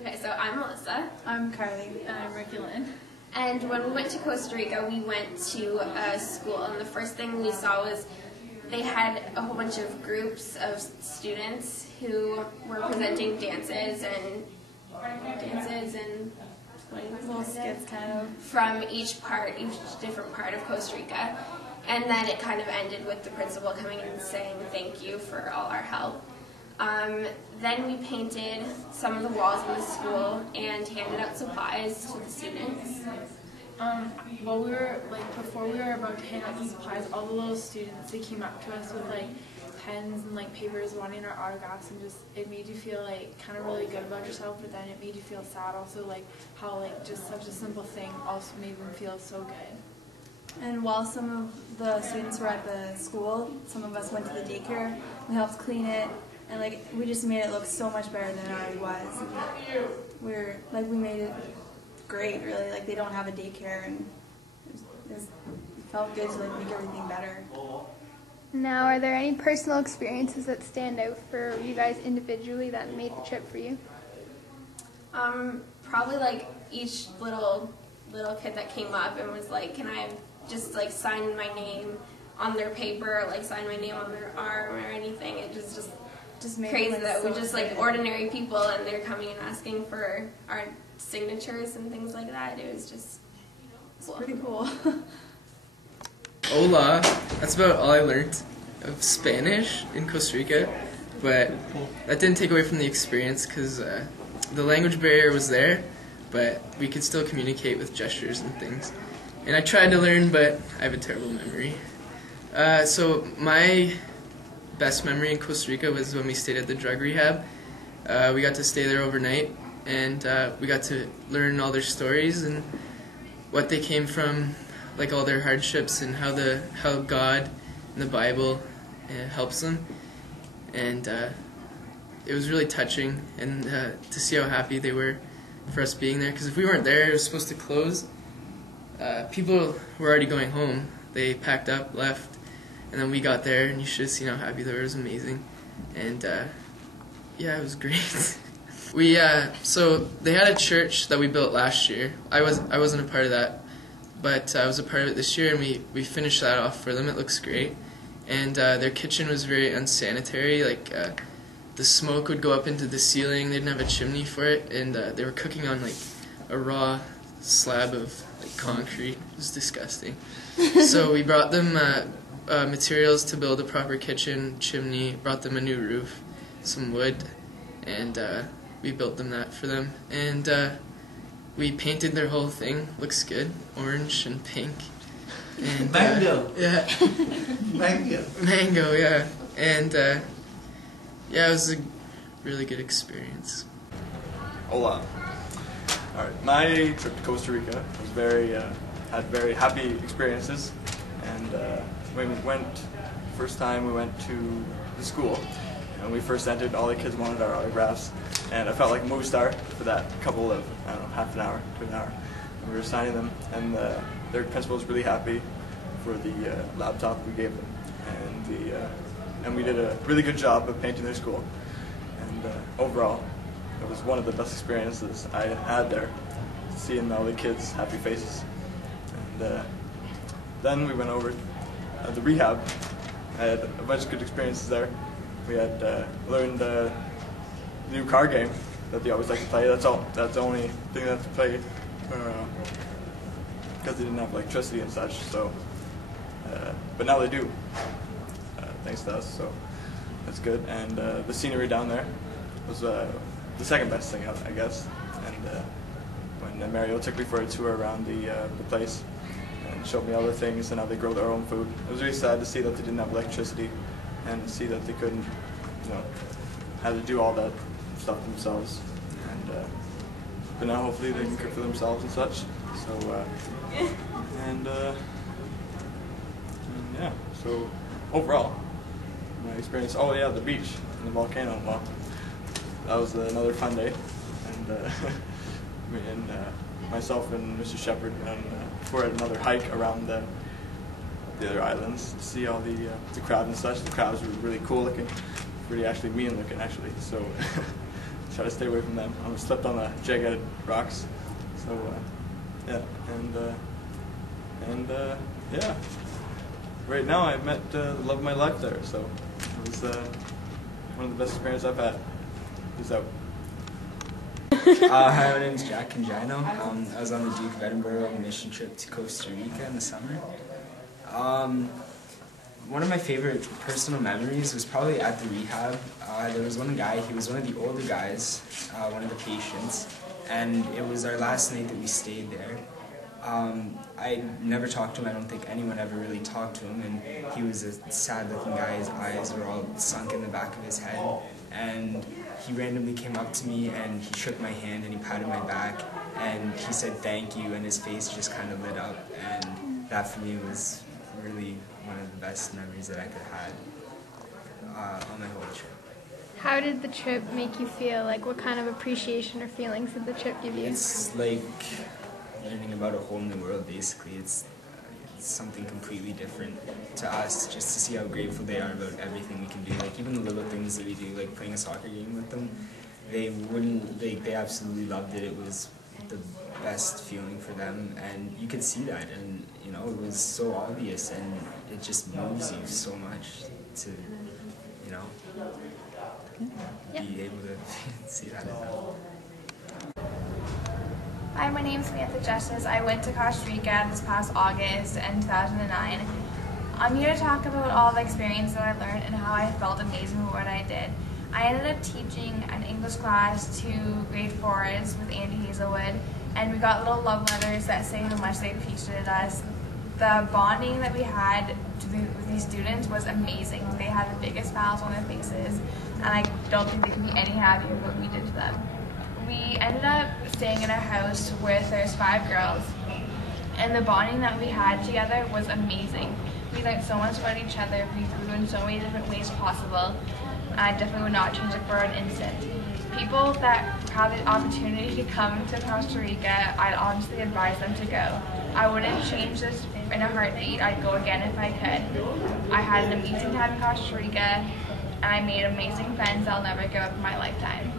Okay, so I'm Melissa. I'm Carly. And I'm Ricky Lynn. And when we went to Costa Rica, we went to a school, and the first thing we saw was they had a whole bunch of groups of students who were presenting dances and Little skits kind of. from each different part of Costa Rica. And then it kind of ended with the principal coming and saying thank you for all our help. Then we painted some of the walls in the school and handed out supplies to the students. Before we were about to hand out the supplies, all the little students, they came up to us with pens and papers wanting our autographs, and just it made you feel kind of really good about yourself, but then it made you feel sad also, how just such a simple thing also made them feel so good. And while some of the students were at the school, some of us went to the daycare. We helped clean it, and we just made it look so much better than it already was. We made it great, really. They don't have a daycare, and it felt good to make everything better. Now, are there any personal experiences that stand out for you guys individually that made the trip for you? Probably each little kid that came up and was like, can I just sign my name on their paper, or sign my name on their arm or anything. It just crazy that we're just ordinary people and they're coming and asking for our signatures and things like that. It was just cool. Pretty cool. Hola. That's about all I learned of Spanish in Costa Rica, but that didn't take away from the experience because the language barrier was there, but we could still communicate with gestures and things. And I tried to learn, but I have a terrible memory. So my best memory in Costa Rica was when we stayed at the drug rehab. We got to stay there overnight, and we got to learn all their stories and what they came from, all their hardships and how God in the Bible helps them. And it was really touching, and to see how happy they were for us being there. Because if we weren't there, it was supposed to close. People were already going home. They packed up, left, and then we got there, and you should have seen how happy they were. It was amazing. And yeah, it was great. So they had a church that we built last year. I wasn't a part of that, but I was a part of it this year, and we finished that off for them. It looks great. And their kitchen was very unsanitary. The smoke would go up into the ceiling. They didn't have a chimney for it, and they were cooking on a raw slab of concrete. It was disgusting. So we brought them materials to build a proper kitchen, chimney, brought them a new roof, some wood, and we built them that for them. And we painted their whole thing. Looks good, orange and pink. And, mango. Yeah. Mango, yeah. And yeah, it was a really good experience. Hola. All right, my trip to Costa Rica was had very happy experiences, and when we went, first time we went to the school, and we first entered, all the kids wanted our autographs, and I felt like a movie star for that couple of, I don't know, half an hour to an hour, and we were signing them, and their principal was really happy for the laptop we gave them, and we did a really good job of painting their school, and overall, it was one of the best experiences I had there, seeing all the kids' happy faces. And then we went over the rehab. I had a bunch of good experiences there. We had learned the new card game that they always like to play. That's the only thing they have to play because they didn't have electricity and such. So, but now they do, thanks to us. So that's good. And the scenery down there was the second best thing, I guess. And when Mario took me for a tour around the place and showed me other things and how they grow their own food, it was really sad to see that they didn't have electricity and to see that they couldn't, had to do all that stuff themselves. And but now hopefully they can cook for themselves and such. So yeah. So overall, my experience. Oh yeah, the beach and the volcano. Well, that was another fun day, and myself and Mr. Shepard went for another hike around the other islands to see all the crabs and such. The crabs were really cool looking, really actually mean looking actually. So try to stay away from them. I almost slept on the jagged rocks. So yeah, and yeah. Right now, I've met the love of my life there. So it was one of the best experiences I've had. Peace out. Hi, my name is Jack Congino. I was on the Duke of Edinburgh mission trip to Costa Rica in the summer. One of my favorite personal memories was probably at the rehab. There was one guy, he was one of the older guys, one of the patients, and it was our last night that we stayed there. I never talked to him. I don't think anyone ever really talked to him, and he was a sad-looking guy. His eyes were all sunk in the back of his head, and he randomly came up to me and he shook my hand and he patted my back and he said thank you, and his face just kind of lit up, and that for me was really one of the best memories that I could have had on my whole trip. How did the trip make you feel? Like, what kind of appreciation or feelings did the trip give you? It's like learning about a whole new world, basically. It's something completely different to us, just to see how grateful they are about everything we can do. Like, even the little things that we do, like playing a soccer game with them, they absolutely loved it. It was the best feeling for them, and you could see that, and you know, it was so obvious, and it just moves you so much to, you know, be able to see that. Hi, my name is Samantha Justice. I went to Costa Rica this past August in 2009. I'm here to talk about all the experiences that I learned and how I felt amazing with what I did. I ended up teaching an English class to grade 4s with Andy Hazelwood, and we got little love letters that say how much they appreciated us. The bonding that we had with these students was amazing. They had the biggest smiles on their faces, and I don't think they could be any happier with what we did to them. We ended up staying in a house with there's 5 girls, and the bonding that we had together was amazing. We learned so much about each other. We grew in so many different ways possible. I definitely would not change it for an instant. People that have the opportunity to come to Costa Rica, I'd honestly advise them to go. I wouldn't change this in a heartbeat. I'd go again if I could. I had an amazing time in Costa Rica, and I made amazing friends I'll never give up in my lifetime.